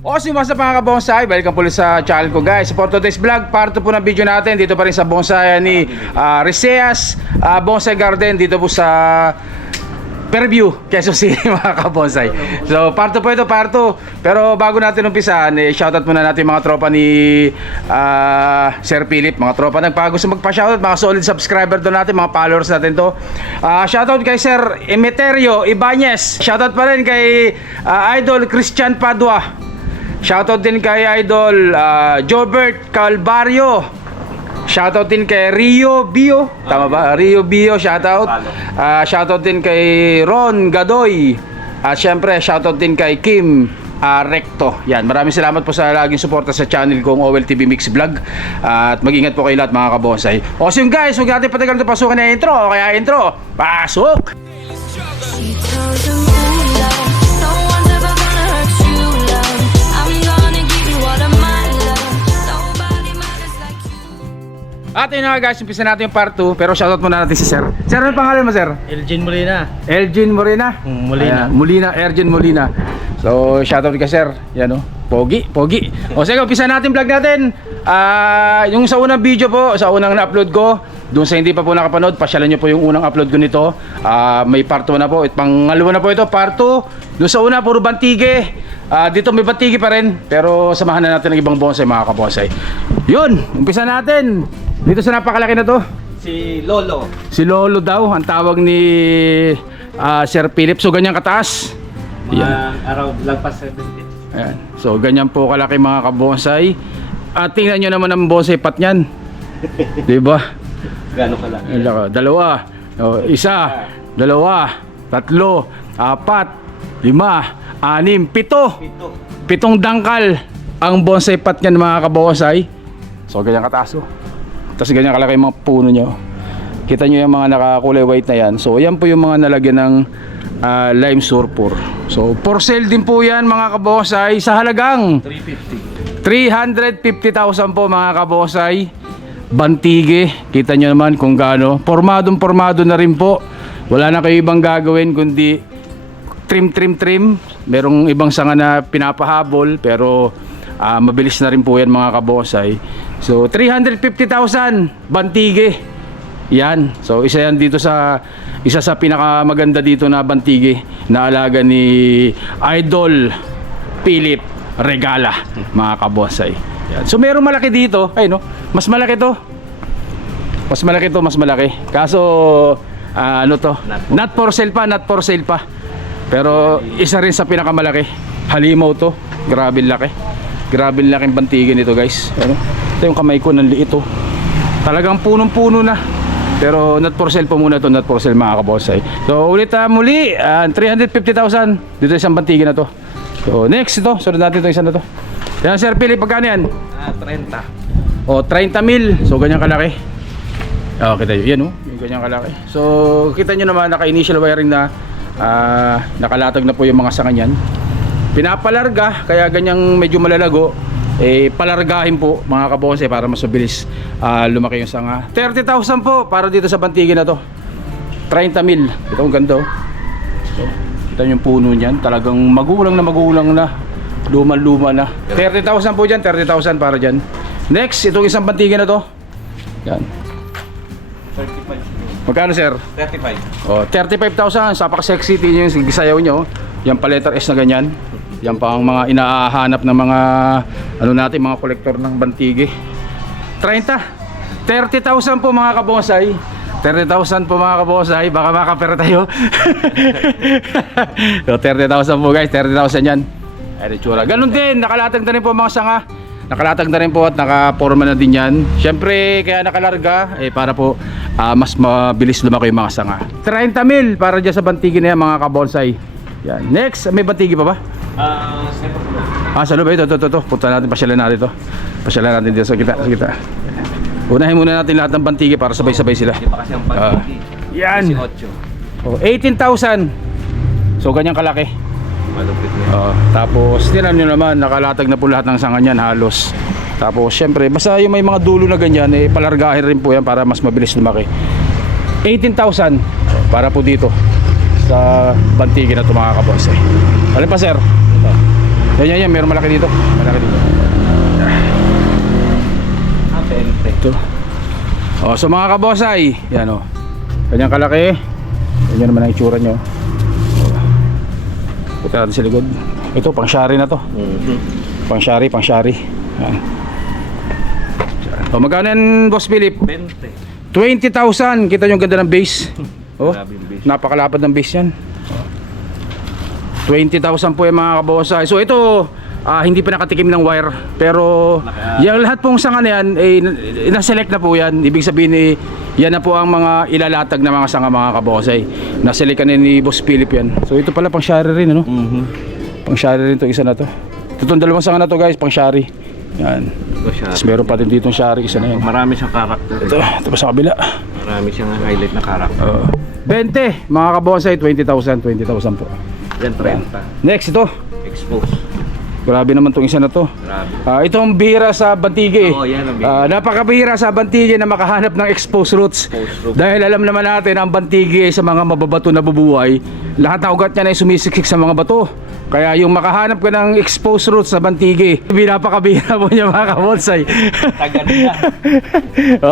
Awesome, what's up mga kabonsai? Welcome po sa channel ko guys. For today's vlog, part 2 po ng video natin. Dito pa rin sa bonsai ni Riseas Bonsai Garden. Dito po sa Fairview, Quezon City mga kabonsai. So part 2 po ito, part 2. Pero bago natin umpisahan, shoutout muna natin mga tropa ni Sir Philip. Mga tropa gusto magpa-shoutout, mga solid subscriber doon natin, mga followers natin to. Shoutout kay Sir Emeterio Ibanez. Shoutout pa rin kay Idol Christian Padua. Shoutout din kay Idol Jobert Calvario. Shoutout din kay Rio Bio. Tama ba? Rio Bio, shoutout. Shoutout din kay Ron Gadoy. At syempre, shoutout din kay Kim Recto. Yan, maraming salamat po sa laging suporta sa channel kong OLTV Mix Vlog. At mag-ingat po kayo lahat mga kabonsai. Awesome guys, huwag natin patagal na pasukin na intro. Kaya intro, pasok! At yun na guys, umpisa natin yung part 2. Pero shoutout muna natin si Sir. Sir, ano pangalan mo Sir? Elgin Molina. Elgin Morena? Molina. Molina, Elgin Molina. So shoutout ka Sir. Yan o, pogi, pogi. O sige, umpisa natin vlog natin. Yung sa unang video po, sa unang na-upload ko, doon sa hindi pa po nakapanood, pasyalan nyo po yung unang upload ko nito. May part 1 na po. Pangalawa na po ito, part 2. Doon sa una, puro bantige. Dito may bantige pa rin. Pero samahan na natin ng ibang bonsai mga kabonsai. Yun, umpisa natin. Dito sa napakalaki na to. Si Lolo. Si Lolo daw, ang tawag ni Sir Philip. So ganyan kataas. Around lagpas 7 feet. Ayan. So ganyan po kalaki mga kabonsai. At tingnan nyo naman ang bonsai pat nyan. Diba? Gano'n kalaki? Dalawa, isa, dalawa, tatlo, apat, 5, 6, 7. 7 dangkal ang bonsai pat nyan mga kabonsai. So ganyan kataas. Tapos ganyan kalaki yung mga puno nyo. Kita nyo yung mga nakakulay white na yan. So yan po yung mga nalagyan ng lime sulfur. So for sale din po yan mga kabonsai sa halagang 350,000 po mga kabonsai. Bantige, kita nyo naman kung gaano. Formado na rin po. Wala na kayo ibang gagawin kundi trim. Merong ibang sanga na pinapahabol pero mabilis na rin po yan mga kabonsai. So 350,000 bantige. Yan. So isa sa pinakamaganda dito na bantige na alaga ni Idol Philip Regala mga kabonsai. Yan. So merong malaki dito. Ay no, mas malaki to. Mas malaki. Kaso ano to? Not for sale pa. Pero isa rin sa pinakamalaki. Halimaw to. Grabe laking bantige nito guys. Ano? Ito yung kamay ko ng liit oh. Talagang punong-puno na. Pero not for sale po muna to, not for sale mga kabonsai. So ulit muli 350,000 dito isang bantige na to. So next ito, sunod natin itong isa na to. Yan Sir Philip, pagkano yan? 30. O 30 mil. So ganyan kalaki. Kita nyo, yan yung ganyan kalaki. So kita nyo naman naka-initial wiring na nakalatag na po yung mga sanga nyan. Pinapalarga, kaya ganyang medyo malalago. Palargahin po mga kabonsai para mas mabilis lumaki yung sanga. 30,000 po para dito sa bantige na to. 30 mil. Ito ang ganda oh. So, kita nyo yung puno nyan. Talagang magulang na. Luma na. 30,000 po dyan. 30,000 para dyan. Next, itong isang bantige na to. Yan. 35. Magkano sir? 35. Oh, 35,000. Sapak sexy. Tingnan yung gisayaw nyo. Yan pa letter S na ganyan. Yan pa ang mga inahanap ng mga mga kolektor ng bantige. 30,000 po mga kabonsai. 30,000 po mga kabonsai. Baka makapera tayo. So 30,000 po guys. 30,000 yan. Ay, tsura. Ganun din. Nakalatag na rin po mga sanga. Nakalatag na rin po at nakaporma na din yan. Siyempre kaya nakalarga para po mas mabilis lumaki yung mga sanga. 30 mil para dyan sa bantige na yan mga kabonsai. Yan. Next, may bantige pa ba? Sa loob ito. Punta natin, pasyalan natin dito sa kita. Unahin muna natin lahat ng bantige para sabay-sabay sila. Hindi pa kasi ang bantige. Yan. 18,000. So ganyan kalaki. Malupit na. Tapos tinan nyo naman, nakalatag na po lahat ng sanga niyan halos. Tapos syempre, basta yung may mga dulo na ganyan, palargahin rin po yan para mas mabilis lumaki. 18,000 para po dito sa bantige na ito mga kabonsai. Alin pa sir? Yan, meron malaki dito. Malaki dito. 20. Ito. Oh, so mga kabosay, yan oh. Kanyang kalaki. Yan naman ang itsura nyo. Punta natin sa likod. Ito, pang shari na to. Pang shari. Yan. Oh, magkano yan, Boss Philip? 20. 20,000. Kita nyo ang ganda ng base. Oh, Grabe yung base. napakalapad ng base yan. 20,000 po yung mga kabosay. So ito, hindi pa nakatikim ng wire. Pero yung lahat pong sanga na yan, naselect na po yan. Ibig sabihin, yan na po ang mga ilalatag na mga sanga mga kabosay. Naselect na ni Boss Philip yan. So ito pala pang shari rin, ano? Pang shari rin to, isa na to. Itong dalawang sanga na to guys, pang shari. Yan. Ito siya. Tapos meron pa din dito shari, isa na yan. Marami siyang character. Ito pa sa kabila. Marami siyang highlight na character. 20, mga kabosay, 20,000 po. Yan, 30. Next, ito. Expose. Grabe naman tong isa na to. Grabe. Itong bihira sa Bantige. Oo, yan ang bihira. Napakabihira sa Bantige na makahanap ng exposed roots. Exposed roots. Dahil alam naman natin ang Bantige ay sa mga mababato na bubuhay. Lahat ng ugat niya ay sumisiksik sa mga bato. Kaya yung makahanap ka ng exposed roots sa Bantige, napakabihira po niya mga kabonsay. Taga niya.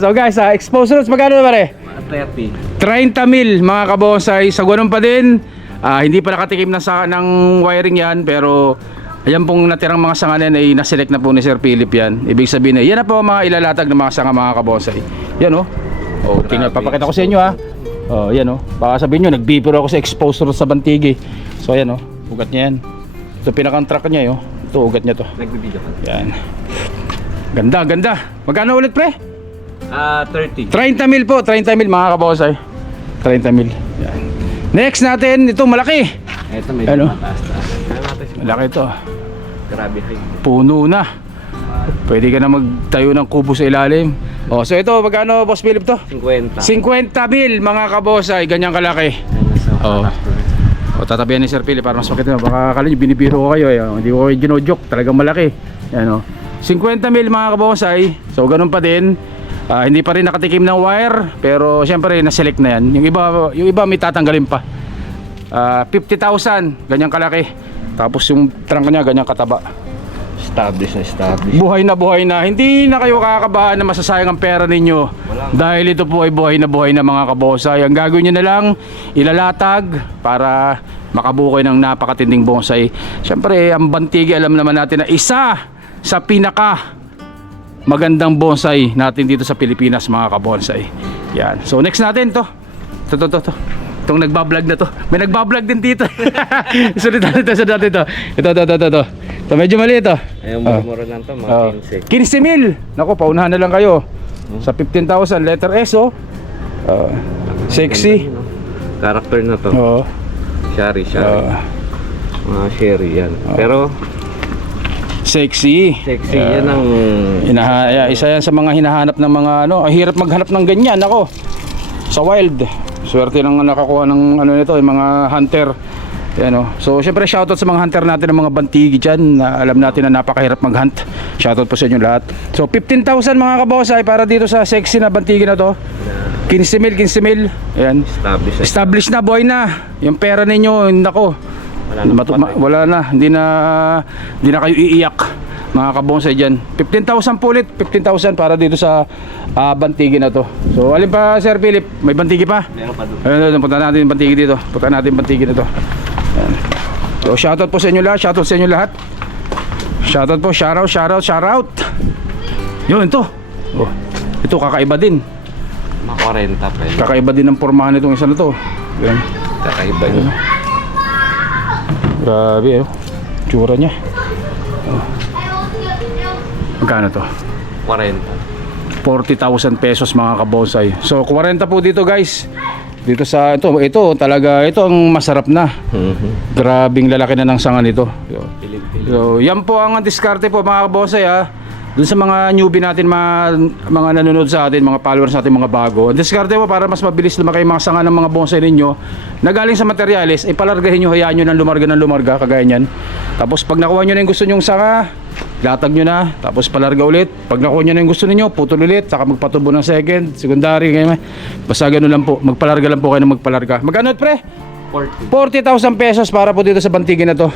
So guys, exposed roots magkano na pare? 30. 30,000 mga kabonsay. Sa ganun pa din, hindi pa nakatikim ng wiring yan, pero ayan pong natirang mga sanga na yan ay naselect na po ni Sir Philip yan. Ibig sabihin yan na po ang mga ilalatag ng mga sanga mga kabonsay. Yan oh. Oh, tingnan, papakita ko sa inyo ha. Oh, yan oh. Baka sabihin nyo, nagbibiro ako sa exposed roots sa Bantige. So ayan oh, ugat niya yan. Ito pinakang track niya oh. Ito ugat niya to. Nagbibideo ka. Yan. Ganda. Magkano ulit pre? 30. 30,000 po, 30,000 mga kabosay. 30,000. Yan. Next natin, ito malaki. Ito medyo Ano? mataas-taas. Malaki ito. Grabe high. Puno na. Pwede ka na magtayo ng kubo sa ilalim. Oh, so ito, magkano Boss Philip to? 50. 50,000 mga kabosay, ganyang kalaki. Oo. O tatabihan ni Sir Philip para mas makita mo. Baka akala nyo binibiro ko kayo. Hindi ko kayo ginojok. Talagang malaki. Yan o. 50,000 mga kabosay. So ganun pa din. Hindi pa rin nakatikim ng wire. Pero syempre na-select na yan. Yung iba may tatanggalin pa. 50,000. Ganyang kalaki. Tapos yung trunk niya ganyang kataba. Established. Buhay na. Hindi na kayo kakabahan na masasayang ang pera ninyo. Dahil ito po ay buhay na mga kabosay. Ang gagawin nyo na lang, ilalatag para makabuo kayo ng napakatinding bonsai. Siyempre, ang Bantige alam naman natin na isa sa pinaka magandang bonsai natin dito sa Pilipinas mga kabonsai. Yan. So next natin to. To. Itong nagbablog na to. May nagbablog din dito. Sunod natin to. Ito. Ito medyo mali ito. Ayun, mura lang to, mga 15,000. Naku, paunahan na lang kayo. Sa 15,000, letter S oh. Sexy. Character na to. Oo. Shari. Mga sherry yan. Pero Sexy. yan ang Isa yan sa mga hinahanap ng mga ano. Ang hirap maghanap ng ganyan ako. Sa wild. Swerte nang nakakuha ng ano nito, yung mga hunter. Yan oh. So syempre shoutout sa mga hunter natin ng mga Bantige dyan na alam natin na napakahirap mag-hunt. Shoutout po sa inyo lahat. So 15,000 mga kabosay para dito sa sexy na Bantige na to. 15,000. Ayan. Established na, buhay na. Yung pera ninyo, nako. Wala na. Hindi na kayo iiyak mga kabonsay dyan. 15,000 po ulit. 15,000 para dito sa Bantige na to. So alin pa Sir Philip? May Bantige pa? meron pa doon. Ayun, punta natin yung Bantige dito. Punta natin yung Bantige na to. Ayan. So shoutout po sa inyo lahat. Shoutout po. Shoutout. Yun ito. Oh. Ito kakaiba din. Mga 40 pa yun. Kakaiba din ang pormahan nitong isa na to. Yan. Kakaiba yun. Grabe oh. Tsura niya. Oh. Magkano to? 40. 40,000 pesos mga kabonsai. So 40 po dito guys. Dito sa ito talaga ito ang masarap na. Grabing lalaki na ng sanga nito. So yan po ang diskarte po mga kabonsay ha. Doon sa mga newbie natin, mga nanonood sa atin, mga followers natin, mga bago. Ang diskarte po para mas mabilis lumaki yung mga sanga ng mga bonsai ninyo na galing sa materyales, ipalargahin nyo, hayaan nyo ng lumarga, kagaya nyan. Tapos pag nakuha nyo na yung gusto nyong sanga, latag nyo na, tapos palarga ulit. Pag nakuha nyo na yung gusto ninyo, putol ulit, saka magpatubo ng secondary, ganyan. Basta ganun lang po, magpalarga lang po kayo ng magpalarga. Magkano pre? 40,000 pesos para po dito sa Bantige na to.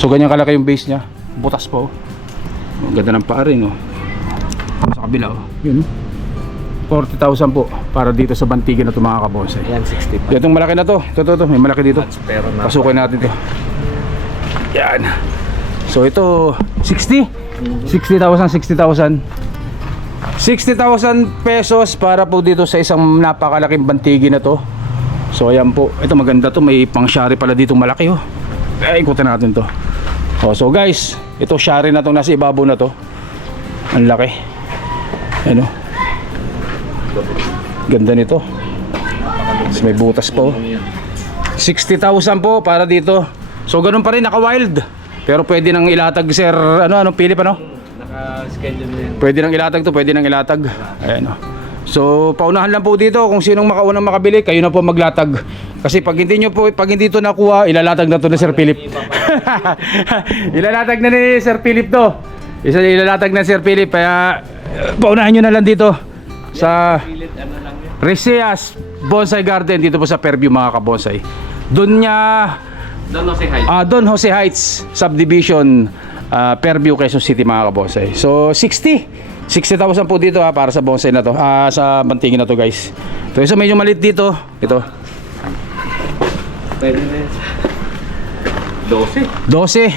So ganyan kalaki yung base nya. butas po. Ang ganda ng paa rin, oh. Sa kabila, oh. Yun, 40,000 po para dito sa Bantige na ito mga kabonsay. Yan, 65. Itong malaki na to. Ito, may malaki dito. Pero na. Pasukin natin to. Yan. So ito 60,000 pesos para po dito sa isang napakalaking Bantige na to. So ayan po. Ito maganda to. May pang shari pala dito malaki, oh. Ikutin natin to. Oh, so guys, ito shari na to nasa ibabaw na to. Ang laki. Ano? Ganda nito. So, may butas po. 60,000 po para dito. So ganun pa rin, naka-wild. Pero pwede nang ilatag, sir. Ano, Philip, ano? Naka-schedule na yan. Pwede nang ilatag to, pwede nang ilatag. Ayan, oh. So paunahan lang po dito kung sinong makaunang makabili, kayo na po maglatag. Kasi pag hindi to nakuha, ilalatag na to ni Sir Philip. Ilalatag na ni Sir Philip to. Ilalatag na Sir Philip, kaya paunahan nyo na lang dito sa Resias Bonsai Garden dito po sa Fairview mga kabonsay. Don Jose Heights. Don Jose Heights Subdivision, Fairview, Quezon City mga kabonsay. So 60,000 po dito para sa bonsai na to, sa Bantige na to guys. So isa medyo maliit dito, ito. Pwede na yan. 12,000.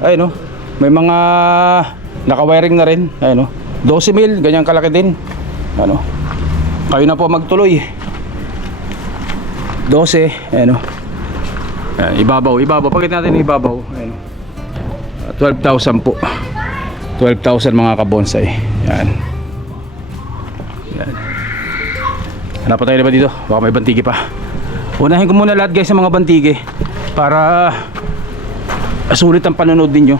Ayun, no. May mga naka-wiring na rin. Ayun, no. 12 mil, ganyan kalaki din. Ano? Kayo na po magtuloy. 12, ayun, no. Ibabaw. Pakita natin ibabaw. Ayun. 12,000 po. 12,000 mga kabonsay. Yan. Hanap pa tayo na ba dito? Baka may Bantige pa. Unahin ko muna lahat guys sa mga Bantige para sulit ang panonood ninyo.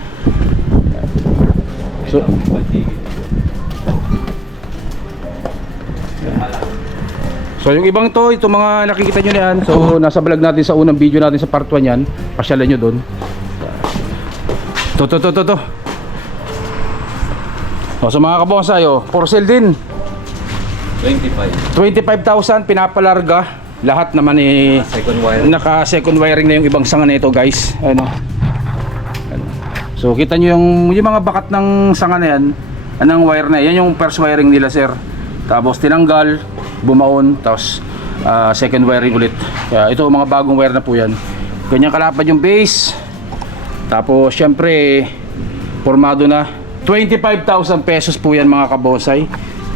So yung ibang to, ito mga nakikita nyo na yan. So nasa vlog natin sa unang video natin sa part 1 yan. Pasyalan nyo dun. To. So mga kabonsay, for sale din. 25,000 pinapalarga. Lahat naman Second wire. naka second wiring na yung ibang sanga nito guys. Ano? So kita nyo yung mga bakat ng sanga na yan, anong wire na yan, yung first wiring nila sir. Tapos tinanggal, bumaon, tapos second wiring ulit. Kaya ito mga bagong wire na po yan. Ganyan kalapad yung base. Tapos syempre formado na. 25,000 pesos po yan mga kabonsay.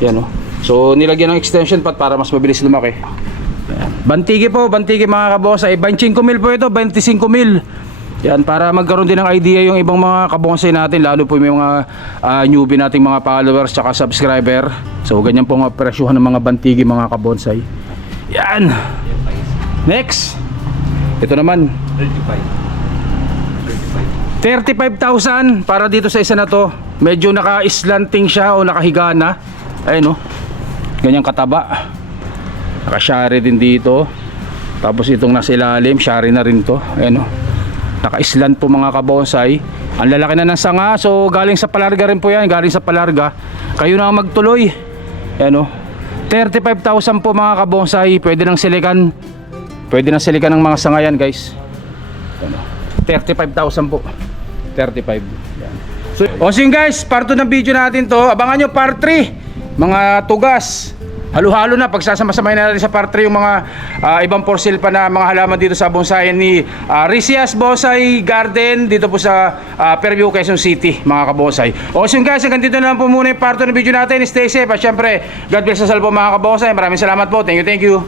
Yan, oh. So nilagyan ng extension pad para mas mabilis lumaki. Bantige po, Bantige mga kabonsay. 25 mil po ito, 25 mil. Yan, para magkaroon din ng idea yung ibang mga kabonsay natin, lalo po yung mga newbie nating mga followers tsaka subscriber. So ganyan po ang presyuhan ng mga Bantige mga kabonsay. Yan. Next. Ito naman 35,000 para dito sa isa na to. Medyo naka-slanting siya o nakahiga na. Ayun, no. Ganyang kataba. Naka-shari din dito. Tapos itong nasa ilalim, shari na rin to. Ayun, no. Naka-slant po mga kabonsay. Ang lalaki na ng sanga. So galing sa palarga rin po yan. Galing sa palarga. Kayo na magtuloy. Ayun, no. 35,000 po mga kabonsay. Pwede nang silikan. Pwede nang silikan ng mga sanga yan guys. Ayun, no. 35,000 po. 35. Yan. So yun guys, part 2 ng video natin to. Abangan nyo part 3. Mga tugas. Halo-halo na, pagsasama-samay na natin sa part 3 yung mga ibang for sale pa na mga halaman dito sa bonsayan ni Resias Bonsai Garden dito po sa Fairview, Quezon City mga kabonsay. So yun guys, hanggang dito na lang po muna yung part 2 ng video natin. Stay safe at syempre God bless us all po mga kabonsay. Maraming salamat po. Thank you.